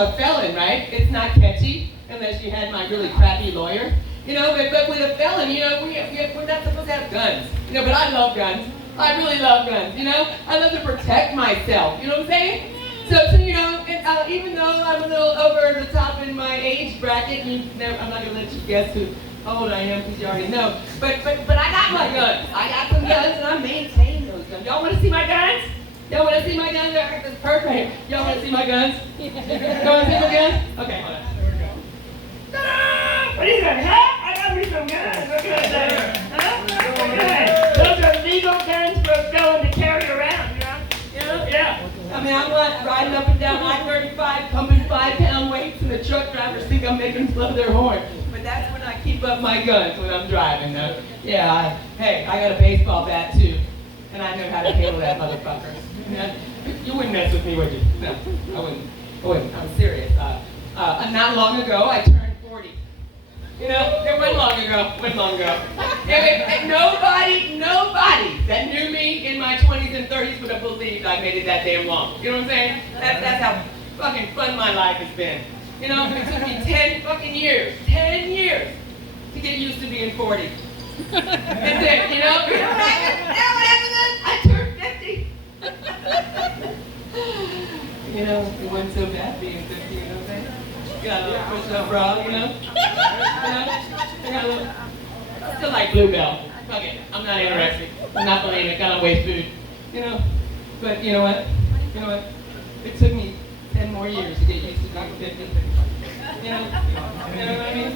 a felon, right? It's not catchy unless you had my really crappy lawyer. But with a felon, we're not supposed to have guns. But I love guns. I really love guns, I love to protect myself, you know what I'm saying? So even though I'm a little over the top in my age bracket, I'm not going to let you guess how old I am because you already know. But I got my guns. I got some guns and I maintain those guns. Y'all want to see my guns? Y'all want to see my guns? This is perfect. Y'all want to see my guns? Y'all want to see my guns? Okay, hold on. There we go. Ta-da! What is that, huh? I got me some guns. Look at that. Huh? Okay. Those are legal guns for a felon to carry around, Yeah. I mean, I'm not riding up and down I-35, pumping 5-pound weights, and the truck drivers think I'm making them blow their horn. But that's when I keep up my guns when I'm driving, though. Yeah, hey, I got a baseball bat, too. And I know how to handle that motherfucker. You wouldn't mess with me, would you? No, I wouldn't. I'm serious. Not long ago, I turned 40. It wasn't long ago. And nobody that knew me in my 20s and 30s would have believed I made it that damn long. You know what I'm saying? That's how fucking fun my life has been. It took me 10 fucking years, 10 years to get used to being 40. And then, what happened? I turned 50. It wasn't so bad being 50, you know what I'm saying? Got a little push-up bra, I got a little, I still like Bluebell. Fuck it, I'm not anorexic. I'm not bulimic, I don't waste food. But you know what? It took me 10 more years to get used to being 50. You know what I mean?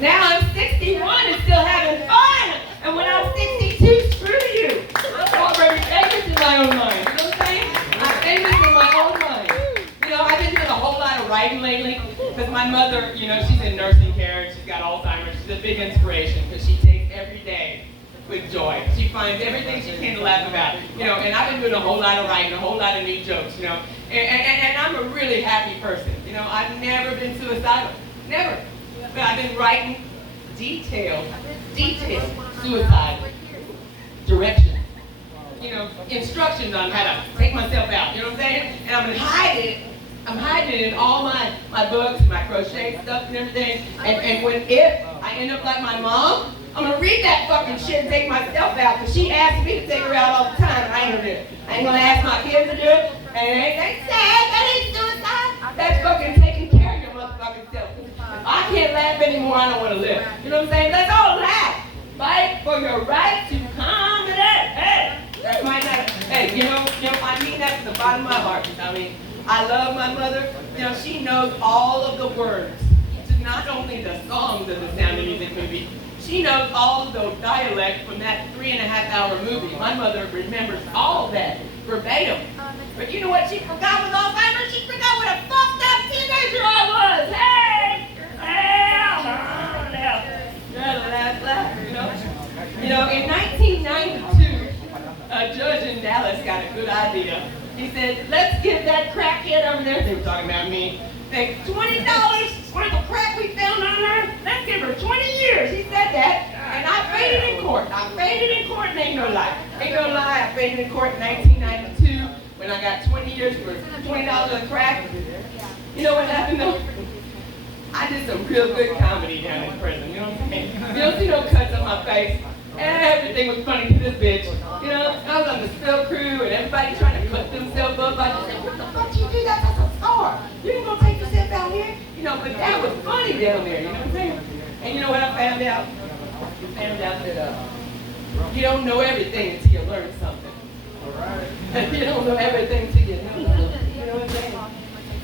Now I'm 61 and still having fun! And when I'm 62, screw you! I'm already famous in my own mind, you know what I'm saying? I'm famous in my own mind. I've been doing a whole lot of writing lately because my mother, she's in nursing care and she's got Alzheimer's. She's a big inspiration because she takes every day with joy. She finds everything she can to laugh about. And I've been doing a whole lot of writing, a whole lot of new jokes, And I'm a really happy person. I've never been suicidal. Never. But I've been writing detailed suicide directions. Instructions on how to take myself out. You know what I'm saying? And I'm hiding it in all my books, my crochet stuff and everything. And if I end up like my mom, I'm gonna read that fucking shit and take myself out because she asked me to take her out all the time and I ain't gonna do it. I ain't gonna ask my kids to do it. And it ain't sad, that ain't suicide. That's fucking taking care of your motherfucking self. If I can't laugh anymore, I don't wanna live. You know what I'm saying? Let's all laugh. Fight for your right to comedy. Hey, that might not, hey, I mean that from the bottom of my heart. I love my mother. She knows all of the words to not only the songs of the Sound of Music movie, she knows all of the dialect from that 3.5-hour movie. My mother remembers all of that verbatim. But you know what she forgot with Alzheimer's? She forgot what a fucked up teenager I was. Hey! In 1992, a judge in Dallas got a good idea. He said, let's give that crackhead over there, they were talking about me, $20 worth of crack we found on her, let's give her 20 years. He said that, and I faded in court. And ain't no lie. I faded in court in 1992 when I got 20 years for $20 of crack. You know what happened though? I did some real good comedy down in prison, you know what I'm saying? You don't see no cuts on my face. Everything was funny to this bitch. I was on the spill crew and everybody trying to cut themselves up. I just said, what the fuck you do? That's a scar. You ain't gonna take yourself out here? But that was funny down there, you know what I'm saying? And you know what I found out? I found out that you don't know everything until you learn something. You don't know everything until you know something. You know what I'm saying?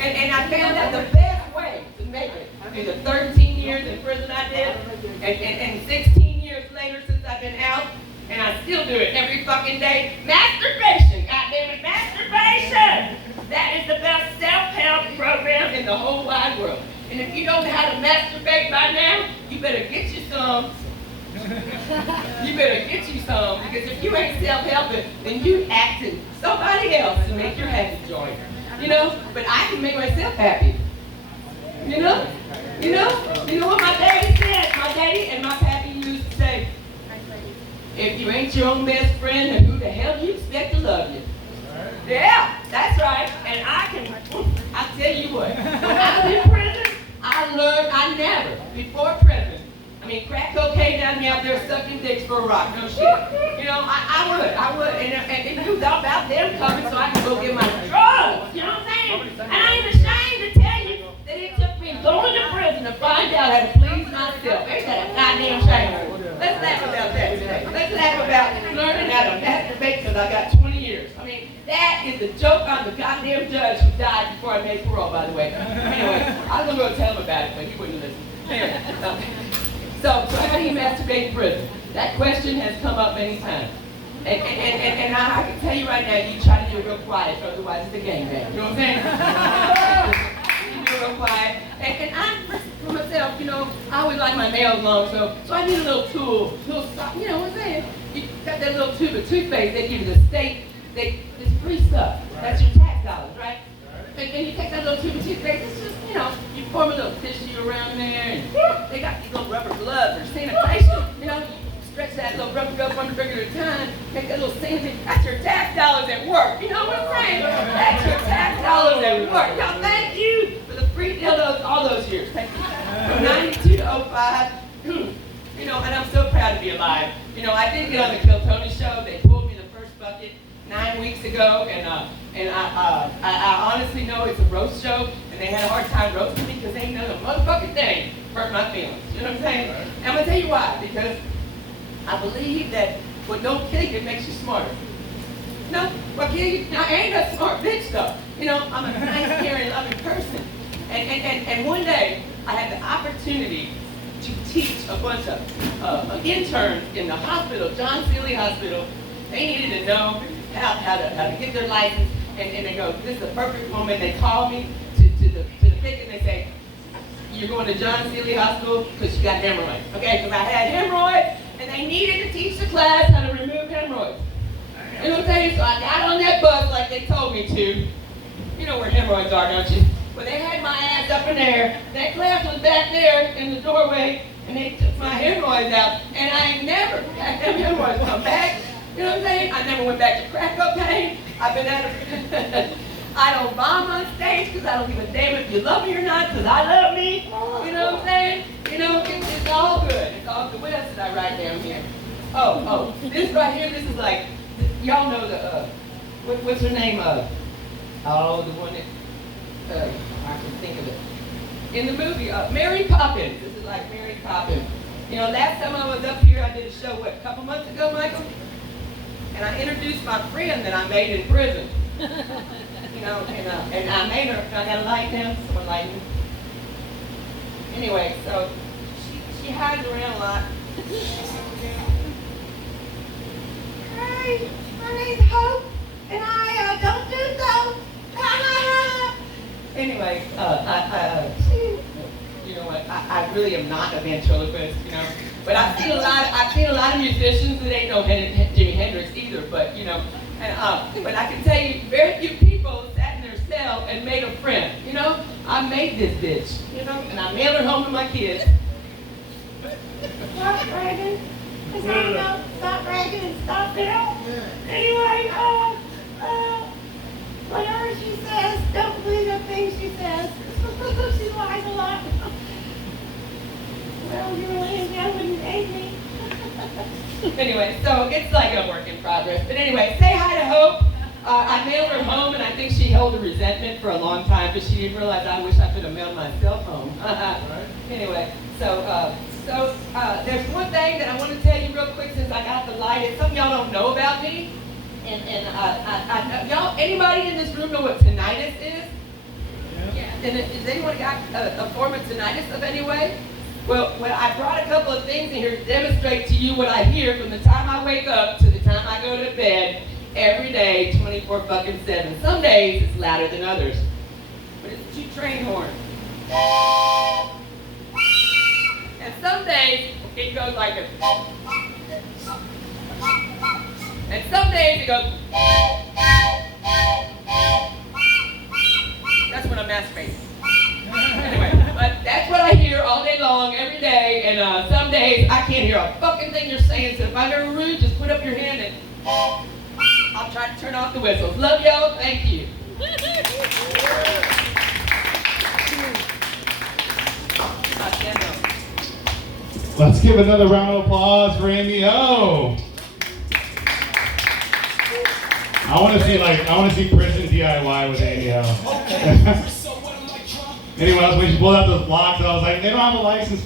And I found out the best way to make it. Through the 13 years in prison I did, and 16 years later since I've been out, and I still do it every fucking day. Masturbation, goddammit, masturbation! That is the best self-help program in the whole wide world. And if you don't know how to masturbate by now, you better get you some. Because if you ain't self-helping, then you acting somebody else to make your happy joy. But I can make myself happy. You know what my daddy said? My daddy and my pappy used to say, if you ain't your own best friend, then who the hell do you expect to love you? Yeah, that's right. And I tell you what, when never, before prison, I mean, crack cocaine had me out there sucking dicks for a rock, no shit. You know, I would. And it was all about them coming so I could go get my drugs. You know what I'm saying? And I ain't ashamed to tell you that it took me going to prison to find out how to please myself. Ain't that a goddamn shame? Let's laugh about that today. Let's laugh about learning how to masturbate because I got 20 years. I mean, that is the joke on the goddamn judge who died before I made parole, by the way. Anyway, I was going to go tell him about it, but he wouldn't listen. Anyway, so how do you masturbate in prison? That question has come up many times. And I can tell you right now, you try to do it real quiet, otherwise it's a gangbang. You know what I'm saying? You do it real quiet. And I, for myself, you know, I always like my nails long, so I need a little tool, you know what I'm saying? You got that little tube of toothpaste, they give you the state, it's free stuff. That's your tax dollars, right? And you take that little tube of toothpaste, it's just, you know, you form a little tissue around there, and they got these little rubber gloves or sanitation, you know? Stretch that little rubber glove one finger at a time, make that little sanitation. That's your tax dollars at work, you know what I'm saying? That's your tax dollars at work. Y'all, thank you for the free dildos all those years. Thank you. From 92 to 05, you know, and I'm so proud to be alive. You know, I did get on the Kill Tony show. They pulled me the first bucket 9 weeks ago, and I honestly know it's a roast show, and they had a hard time roasting me because they ain't done a motherfucking thing hurt my feelings. You know what I'm saying? And I'm gonna tell you why. Because I believe that what don't kill you, it makes you smarter. No, what kill you? I ain't a smart bitch though. You know, I'm a nice, caring, loving person. And one day I had the opportunity to teach a bunch of interns in the hospital, John Seeley Hospital. They needed to know how to get their license, and they go, this is the perfect moment. They call me to the pick, and they say, you're going to John Seeley Hospital because you got hemorrhoids. Okay, because I had hemorrhoids, and they needed to teach the class how to remove hemorrhoids. You know what I'm saying? So I got on that bus like they told me to. You know where hemorrhoids are, don't you? Well, they had my ass up in there. That class was back there in the doorway, and they took my hemorrhoids out, and I ain't never had them hemorrhoids come back. You know what I'm saying? I never went back to crack cocaine. I've been at it. I don't bomb on stage because I don't give a damn if you love me or not because I love me. You know what I'm saying? You know, it's all good. It's all good. What else did I write down here? Oh, this right here, this is like, y'all know the, what's her name? The one that, I can think of it. In the movie, Mary Poppins. This is like Mary Poppins. You know, last time I was up here, I did a show, a couple months ago, Michael? And I introduced my friend that I made in prison. You know, and I made her, I got a light down, someone light me. Anyway, so she hides around a lot. Hey, my name's Hope, and I don't do so. Anyway, you know what? I really am not a ventriloquist, you know. But I've seen a lot of musicians that ain't no Jimi Hendrix either. But you know, but I can tell you, very few people sat in their cell and made a friend. You know, I made this bitch. You know, and I mailed her home to my kids. Stop bragging. Stop bragging and stop there. Anyway, whatever she says, don't believe the things she says. She lies a lot. Well, you really wouldn't hate me. Anyway, so it's like a work in progress. But anyway, say hi to Hope. I mailed her home, and I think she held a resentment for a long time because she didn't realize I wish I could have mailed myself home. Anyway, so there's one thing that I want to tell you real quick since I got the light. It's something y'all don't know about me. And y'all, anybody in this room know what tinnitus is? Yeah. And has anyone got a form of tinnitus of any way? Well, I brought a couple of things in here to demonstrate to you what I hear from the time I wake up to the time I go to bed every day, 24/7. Some days it's louder than others. But it's 2 train horns. And some days it goes like a... And some days it goes... That's when I'm masturbating. Anyway, but that's what I hear all day long, every day, and some days I can't hear a fucking thing you're saying, so if I'm ever rude, just put up your hand and I'll try to turn off the whistles. Love y'all, thank you. Let's give another round of applause for Andy O. I want to see prison DIY with Andy O. Anyone else? We just pulled out those blocks. I was like, they don't have a license.